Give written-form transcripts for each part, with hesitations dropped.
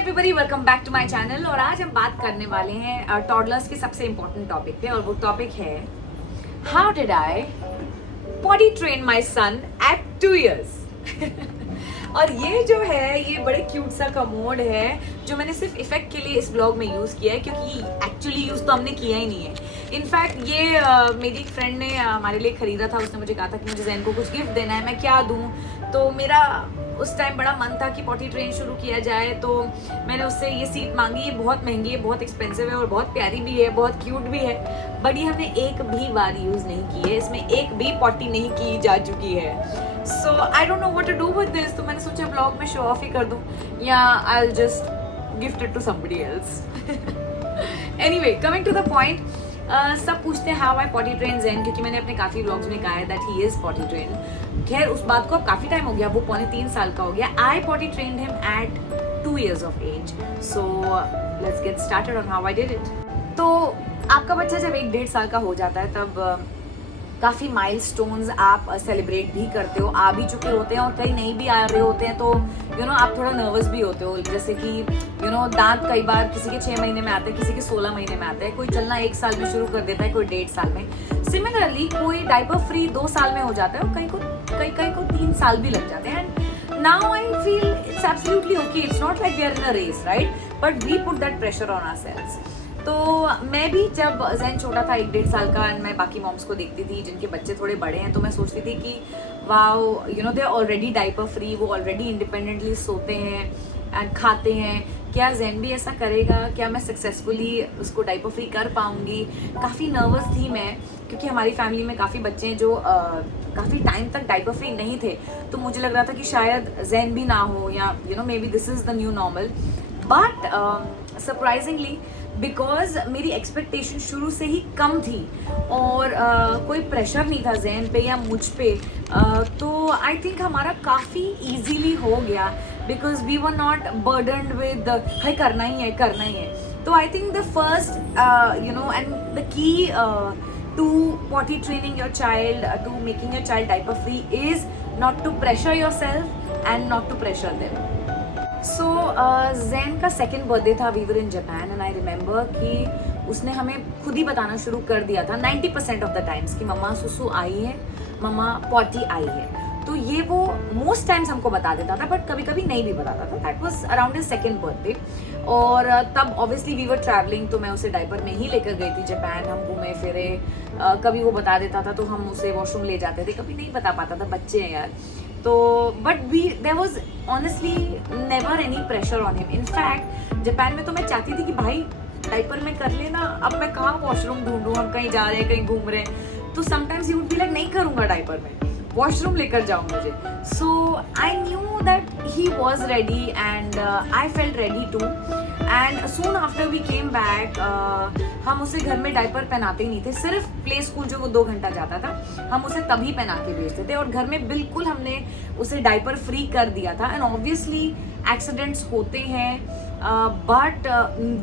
Everybody, welcome back to my channel. और आज हम बात करने वाले हैं टॉडलर्स के सबसे इम्पोर्टेंट टॉपिक पे, और वो टॉपिक है how did I potty train my son at 2 years। और ये जो है ये बड़े क्यूट सा कमोड है जो मैंने सिर्फ इफेक्ट के लिए इस ब्लॉग में यूज़ किया है, क्योंकि एक्चुअली यूज़ तो हमने किया ही नहीं है। इनफैक्ट ये मेरी एक फ्रेंड ने हमारे लिए ख़रीदा था। उसने मुझे कहा था कि मुझे जैन को कुछ गिफ्ट देना है, मैं क्या दूँ। तो मेरा उस टाइम बड़ा मन था कि पॉटी ट्रेन शुरू किया जाए, तो मैंने उससे ये सीट मांगी। ये बहुत महंगी है, बहुत एक्सपेंसिव है और बहुत प्यारी भी है, बहुत क्यूट भी है, बट ये हमने एक भी बार यूज़ नहीं की है। इसमें एक भी पॉटी नहीं की जा चुकी है। So I don't know what to do with this. तो मैंने सोचा ब्लॉग में शो ऑफ ही कर दूं, या I will just gift it to somebody else. Anyway, coming to the point, सब पूछते हैं how I potty train Zain, क्योंकि मैंने अपने काफ़ी व्लॉग्स में कहा है that he is potty train. खैर उस बात को अब काफ़ी टाइम हो गया, वो 3.25 साल का हो गया। I potty trained him at 2 years of age। So let's get started on how I did it. तो आपका बच्चा जब 1-1.5 साल का हो जाता है तब काफ़ी माइलस्टोन्स आप सेलिब्रेट भी करते हो, आ भी चुके होते हैं और कई नहीं भी आ रहे होते हैं। तो आप थोड़ा नर्वस भी होते हो। जैसे कि दांत कई बार किसी के 6 महीने में आते हैं, किसी के 16 महीने में आते हैं, कोई चलना 1 साल में शुरू कर देता है, कोई 1.5 साल में। सिमिलरली कोई डायपर फ्री 2 साल में हो जाता है और कई को 3 साल भी लग जाते हैं। And now I feel it's absolutely okay. It's not like we are in a race, right, but we put that pressure on ourselves. तो मैं भी जब ज़ैन छोटा था 1-1.5 साल का, एंड मैं बाकी मॉम्स को देखती थी जिनके बच्चे थोड़े बड़े हैं, तो मैं सोचती थी कि wow they are already diaper free, वो ऑलरेडी इंडिपेंडेंटली सोते हैं एंड खाते हैं। क्या ज़ैन भी ऐसा करेगा? क्या मैं सक्सेसफुली उसको डायपर फ्री कर पाऊँगी? काफ़ी नर्वस थी मैं, क्योंकि हमारी फैमिली में काफ़ी बच्चे हैं जो काफ़ी टाइम तक डायपर फ्री नहीं थे। तो मुझे लग रहा था कि शायद ज़ैन भी ना हो, या may be this is the new normal. But surprisingly, because मेरी एक्सपेक्टेशन शुरू से ही कम थी और कोई प्रेशर नहीं था ज़ैन पे या मुझ पे, तो आई थिंक हमारा काफ़ी ईजीली हो गया, because we were not burdened with भाई करना ही है। तो I think the first and the की to potty training your child, to making your child diaper free is not to pressure yourself and not to pressure them. So Zain का 2nd birthday था, we were in Japan, and I remember कि उसने हमें खुद ही बताना शुरू कर दिया था 90% ऑफ द टाइम्स कि मम्मा सुसु आई है, मम्मा पॉटी आई है। तो ये वो मोस्ट टाइम्स हमको बता देता था, बट कभी कभी नहीं भी बताता था। That was around his 2nd birthday. और तब ऑब्वियसली वी वर ट्रैवलिंग, तो मैं उसे डायपर में ही लेकर गई थी जापान। हम घूमे फिरे, कभी वो बता देता था तो हम उसे वॉशरूम ले जाते थे, कभी नहीं बता पाता था, बच्चे हैं यार। तो but there was honestly never any pressure on him. In fact Japan में तो मैं चाहती थी कि भाई डायपर में कर लेना, अब मैं कहाँ वॉशरूम ढूंढूं, हम कहीं जा रहे हैं, कहीं घूम रहे हैं। तो sometimes he would be like नहीं करूँगा डायपर में, वॉशरूम लेकर जाओ मुझे। So I knew that he was ready and I felt ready too. And soon after we came back, हम उसे घर में डायपर पहनाते ही नहीं थे। सिर्फ प्ले स्कूल जो वो 2 घंटा जाता था, हम उसे तभी पहना के भेजते थे, और घर में बिल्कुल हमने उसे डायपर फ्री कर दिया था। एंड ऑब्वियसली एक्सीडेंट्स होते हैं, but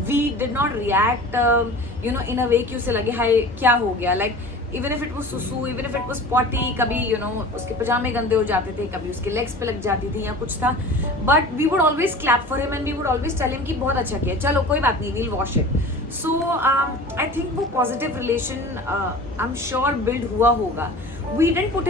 we did not react in a way कि उसे लगे हाय क्या हो गया। Like even if it was सुसु, even if it was potty, कभी उसके पजामे गंदे हो जाते थे, कभी उसके लेग्स पे लग जाती थी या कुछ था, but we would always clap for him and we would always tell him कि बहुत अच्छा किया, चलो कोई बात नहीं, we'll wash it. So I think वो positive relation I am sure build हुआ होगा। We didn't put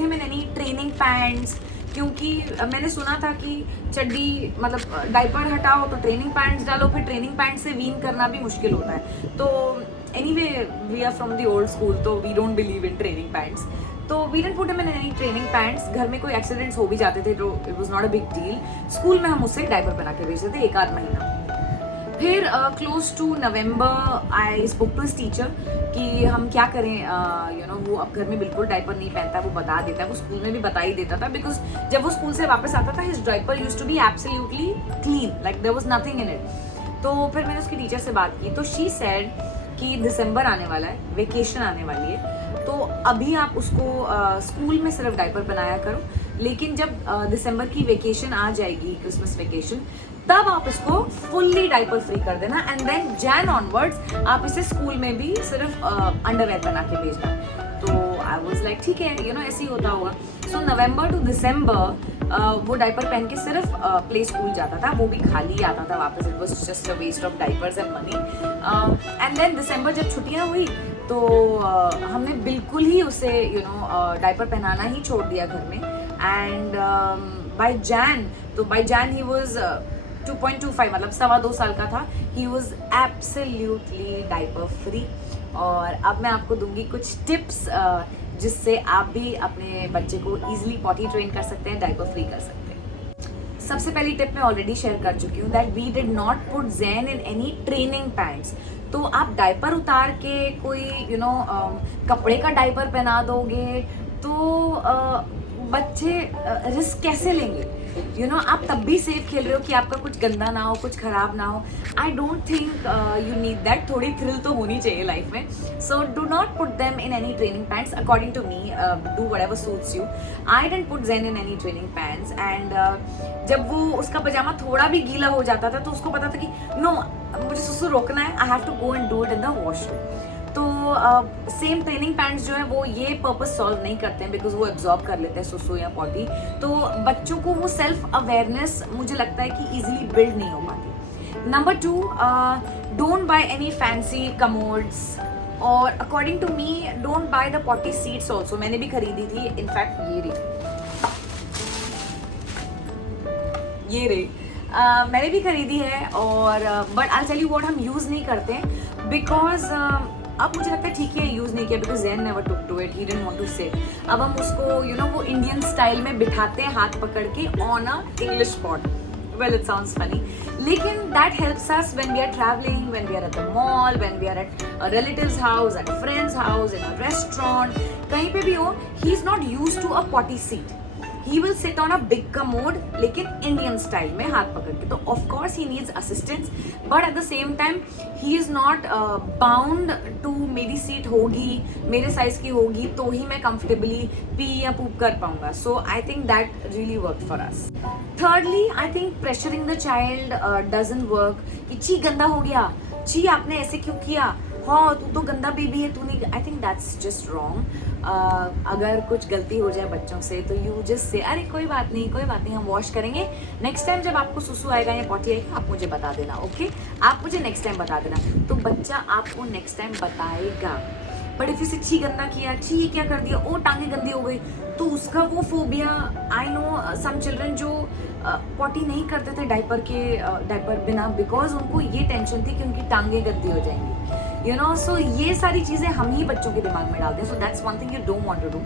him in any training pants, क्योंकि मैंने सुना था कि चड्डी मतलब डायपर हटाओ तो ट्रेनिंग पैंट्स डालो, फिर ट्रेनिंग पैंट से वीन करना भी मुश्किल होता है। तो anyway we are from the old school, तो we don't believe in training pants. तो we didn't put him in any training pants. घर में कोई एक्सीडेंट्स हो भी जाते थे तो it was not a big deal. School में हम उससे डायपर पहना के भेजते थे 1-8 महीना। फिर close to November I spoke to his teacher कि हम क्या करें। वो अब घर में बिल्कुल डायपर नहीं पहनता, वो बता देता है, वो स्कूल में भी बता ही देता था, बिकॉज जब वो स्कूल से वापस आता था his diaper used to be absolutely clean, like there was nothing in it. तो फिर मैंने उसकी टीचर से बात की, तो शी सेड कि दिसंबर आने वाला है, वेकेशन आने वाली है, तो अभी आप उसको स्कूल में सिर्फ डायपर पहनाया करो, लेकिन जब दिसंबर की वेकेशन आ जाएगी, क्रिसमस वेकेशन, तब आप इसको फुल्ली डायपर फ्री कर देना, एंड देन जैन ऑनवर्ड्स आप इसे स्कूल में भी सिर्फ अंडरवेयर पहना के भेजना। तो आई वाज लाइक ठीक है, ऐसे ही होता होगा। सो नवंबर टू दिसंबर वो डायपर पहन के सिर्फ प्ले स्कूल जाता था, वो भी खाली आता था वापस. It was just a waste of diapers and money. And then दिसंबर जब छुट्टियाँ हुई तो हमने बिल्कुल ही उसे डायपर पहनाना ही छोड़ दिया घर में. And by Zain he was 2.25, मतलब 2.25 साल का था. He was absolutely diaper free. और अब मैं आपको दूंगी कुछ टिप्स जिससे आप भी अपने बच्चे को ईजिली पॉटी ट्रेन कर सकते हैं, डायपर फ्री कर सकते हैं. सबसे पहली टिप मैं ऑलरेडी शेयर कर चुकी हूँ, that we did not put Zain in any training pants. तो आप डायपर उतार के कोई कपड़े का डायपर पहना दोगे तो बच्चे रिस्क कैसे लेंगे. आप तब भी सेफ खेल रहे हो कि आपका कुछ गंदा ना हो, कुछ खराब ना हो. I don't think you need that. थोड़ी थ्रिल तो होनी चाहिए लाइफ में. So do not put them in any training pants. According to me, do whatever suits you. I didn't put Zain in any training pants. And जब वो उसका पजामा थोड़ा भी गीला हो जाता था तो उसको पता था कि नो, मुझे सुसु रोकना है, I have to go and do it in the washroom. तो सेम ट्रेनिंग पैंट्स जो है वो ये पर्पस सॉल्व नहीं करते हैं, बिकॉज वो एब्जॉर्ब कर लेते हैं सुसु या पॉटी. तो बच्चों को वो सेल्फ अवेयरनेस मुझे लगता है कि इजीली बिल्ड नहीं हो पाती. Number 2, don't buy any fancy commodes. और according to me, don't buy the potty seats also. मैंने भी खरीदी थी, इनफैक्ट ये रही मैंने भी खरीदी है. और but I tell you what, हम यूज़ नहीं करते हैं बिकॉज अब मुझे लगता है ठीक है यूज़ नहीं किया, because Zain never took to it, he didn't want to sit. अब हम उसको वो इंडियन स्टाइल में बिठाते हैं हाथ पकड़ के on a English pot. Well, it sounds funny. लेकिन that helps us when we are traveling, when we are at the mall, when we are at a relative's house, at a friend's house, in a restaurant. कहीं पे भी हो, he is not used to a potty seat. He will sit on a big commode, लेकिन Indian style में हाथ पकड़ के. तो of course he needs assistance, but at the same time he is not bound to मेरी seat होगी, मेरे size की होगी तो ही मैं comfortably पी या पूप कर पाऊंगा. So I think that really worked for us. Thirdly, I think pressuring the child doesn't work. कि ची गंदा हो गया, ची आपने ऐसे क्यों किया, हाँ तू तो गंदा बेबी है, तू नहीं. I think that's just wrong. अगर कुछ गलती हो जाए बच्चों से तो यू जस्ट से अरे कोई बात नहीं, हम वॉश करेंगे. नेक्स्ट टाइम जब आपको सुसु आएगा या पॉटी आएगा आप मुझे बता देना. ओके, आप मुझे नेक्स्ट टाइम बता देना. तो बच्चा आपको नेक्स्ट टाइम बताएगा. बट इफ इसे ची गंदा किया, ची ये क्या कर दिया, ओ टांगे गंदी हो गई, तो उसका वो phobia. I know some children जो पॉटी नहीं करते थे डायपर बिना, बिकॉज उनको ये टेंशन थी कि उनकी टांगे गंदी हो जाएंगी. सो ये सारी चीज़ें हम ही बच्चों के दिमाग में डालते हैं. So that's one thing you don't want to do.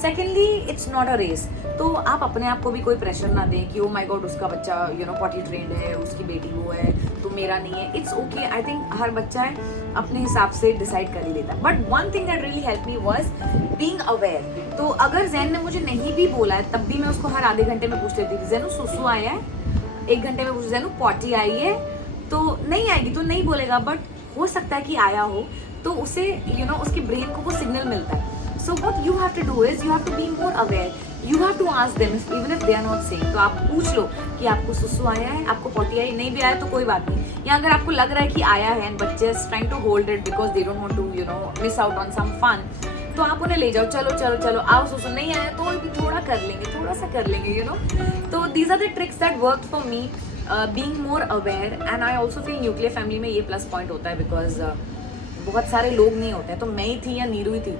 Secondly, it's not a race. तो आप अपने आप को भी कोई प्रेशर ना दें कि ओ माय गॉड उसका बच्चा पॉटी ट्रेंड है, उसकी बेटी वो है तो मेरा नहीं है. It's okay. आई थिंक हर बच्चा है अपने हिसाब से डिसाइड कर ही लेता है. But one thing that really help me was being aware. तो अगर ज़ैन ने मुझे नहीं भी बोला है तब भी मैं उसको हर आधे घंटे में पूछ लेती थी, ज़ैनू सुसु आया है, 1 घंटे में पूछ, ज़ैनू पॉटी आई है, तो नहीं आएगी तो नहीं बोलेगा, बट हो सकता है कि आया हो तो उसे उसके ब्रेन को वो सिग्नल मिलता है. So what you have to do is you have to be more aware. You have to ask them even if they are not saying. तो आप पूछ लो कि आपको सुसु आया है, आपको पॉटी आई, नहीं भी आया तो कोई बात नहीं. या अगर आपको लग रहा है कि आया है एंड बच्चे is trying to hold it because they don't want to miss out on some fun, तो आप उन्हें ले जाओ, चलो आओ सुसु नहीं आया तो भी थोड़ा सा कर लेंगे. तो these are the tricks that work for me. Being more aware. And I also feel nuclear family में ये प्लस पॉइंट होता है बिकॉज बहुत सारे लोग नहीं होते हैं. तो मैं ही थी या नीरू ही थी,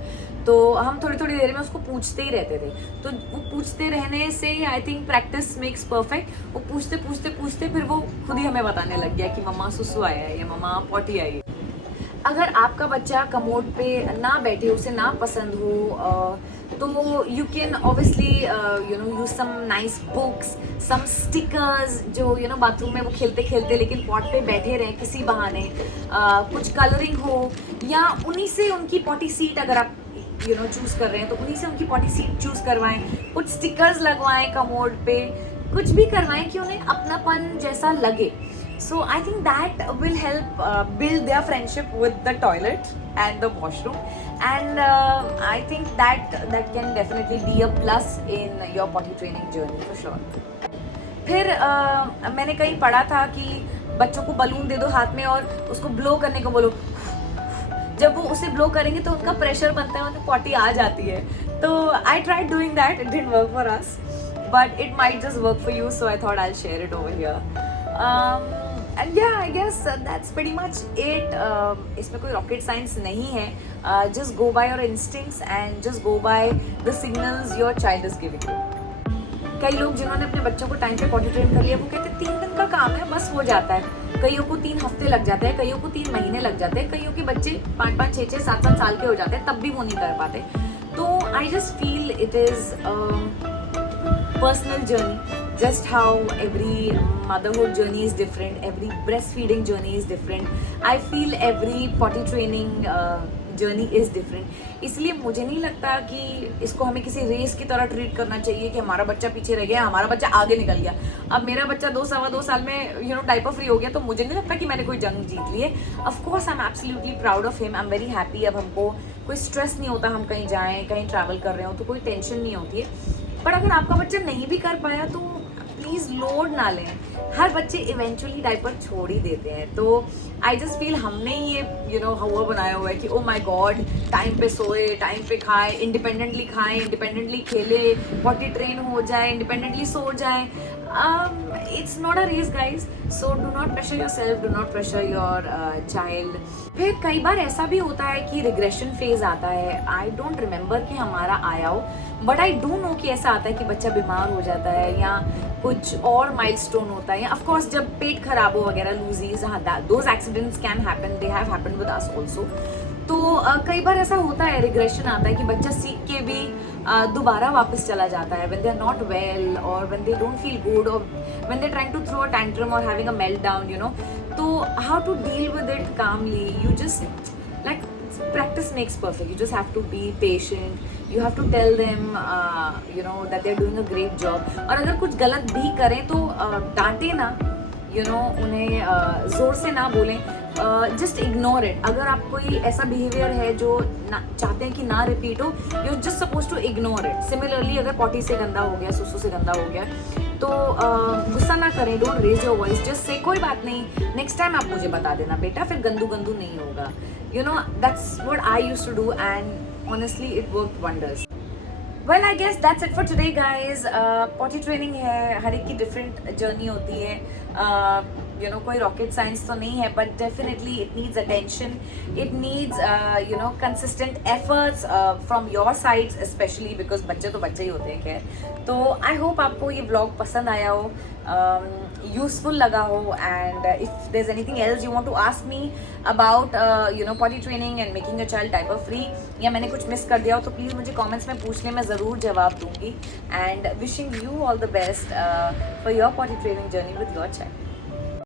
तो हम थोड़ी देर में उसको पूछते ही रहते थे. तो वो पूछते रहने से I think practice makes perfect. वो पूछते फिर वो खुद ही हमें बताने लग गया कि मम्मा सुसु आया है या मम्मा पॉटी आई है. अगर आपका बच्चा कमोड पे ना बैठे, उसे ना पसंद हो, तो you can obviously use some nice books, some stickers जो बाथरूम में वो खेलते लेकिन पॉट पे बैठे रहें किसी बहाने. कुछ कलरिंग हो या उन्हीं से उनकी पॉटी सीट अगर आप चूज़ कर रहे हैं तो उन्हीं से उनकी पॉटी सीट चूज़ करवाएं. कुछ स्टिकर्स लगवाएं कमोड पे, कुछ भी करवाएं कि उन्हें अपनापन जैसा लगे. So I think that will help build their friendship with the toilet and the washroom, and I think that can definitely be a plus in your potty training journey for sure. फिर मैंने कहीं पढ़ा था कि बच्चों को balloon दे दो हाथ में और उसको ब्लो करने को बोलो. जब वो उसे ब्लो करेंगे तो उनका प्रेशर बनता है, उन्हें पॉटी आ जाती है. तो I tried doing that, it didn't work for us. but it might just work for you, so I thought I'll share it over here. And yeah, I guess that's pretty much it. इसमें कोई rocket science नहीं है. Just go by your instincts and just go by the signals your child is giving you. कई लोग जिन्होंने अपने बच्चों को टाइम पे पॉटी ट्रेन कर लिया, वो कहते हैं 3 दिन का काम है, बस हो जाता है. कईयों को 3 हफ्ते लग जाते हैं, कईयों को 3 महीने लग जाते हैं, कईयों के बच्चे 5-5, 6-6, 7-7 साल के हो जाते हैं, तब भी वो नहीं कर पाते. तो I just feel it is personal journey, just how every motherhood journey is different, every breastfeeding journey is different. I feel every potty training journey is different. इसलिए मुझे नहीं लगता कि इसको हमें किसी रेस की तरह ट्रीट करना चाहिए कि हमारा बच्चा पीछे रह गया, हमारा बच्चा आगे निकल गया. अब मेरा बच्चा 2-2.25 साल में डाइपर फ्री हो गया, तो मुझे नहीं लगता कि मैंने कोई जंग जीत ली है. Of course I am absolutely proud of him. I am very happy. अब हमको कोई स्ट्रेस नहीं होता, हम कहीं जाएँ, कहीं ट्रैवल कर रहे हो तो कोई टेंशन नहीं होती है. पर अगर आपका बच्चा नहीं भी कर पाया तो प्लीज़ लोड ना लें. हर बच्चे इवेंचुअली डाइपर छोड़ ही देते हैं. तो आई जस्ट फील हमने ये हवा बनाया हुआ है कि ओ माय गॉड, टाइम पे सोए, टाइम पे खाए, इंडिपेंडेंटली खाएं, इंडिपेंडेंटली खेले, पॉटी ट्रेन हो जाए, इंडिपेंडेंटली सो जाए. It's not a race, guys. So do not pressure yourself, do not pressure your child. फिर कई बार ऐसा भी होता है कि रिग्रेशन फेज आता है. आई डोंट रिमेंबर कि हमारा आया हो, बट आई डू नो कि ऐसा आता है कि बच्चा बीमार हो जाता है या कुछ और माइलस्टोन होता है, या ऑफ कोर्स जब पेट खराब हो वगैरह, लूजीज, हाँ, those accidents can happen, they have happened with us also. तो कई बार ऐसा होता है, रिग्रेशन आता है कि बच्चा सीख के भी दोबारा वापस चला जाता है when they are not well or when they don't feel good or when they're trying to throw a tantrum or having a meltdown, So how to deal with it calmly? You just, like, practice makes perfect. You just have to be patient. You have to tell them, that they're doing a great job. और अगर कुछ गलत भी करें तो डांटे ना, उन्हें ज़ोर से ना बोलें. Just ignore it. अगर आप कोई ऐसा बिहेवियर है जो चाहते हैं कि ना रिपीट हो, you just suppose to ignore it. Similarly अगर पॉटी से गंदा हो गया, सुसु से गंदा हो गया, तो गुस्सा ना करें. Don't raise your voice, just say कोई बात नहीं, नेक्स्ट टाइम आप मुझे बता देना बेटा, फिर गंदू नहीं होगा. That's what I used to do and honestly it worked wonders. Well, I guess that's it for today, guys. Potty training है, हर एक की डिफरेंट जर्नी होती है. कोई रॉकेट साइंस तो नहीं है, but definitely it needs attention, it needs consistent efforts from your sides, specially because बच्चे तो बच्चे ही होते हैं. खैर, तो आई होप आपको ये ब्लॉग पसंद आया हो, यूजफुल लगा हो, and if there is anything else you want to ask me about potty training and making a child diaper free, या मैंने कुछ मिस कर दिया हो, तो प्लीज़ मुझे कमेंट्स में पूछ लें, मैं ज़रूर जवाब दूंगी. And wishing you all the best for your potty training journey with your child.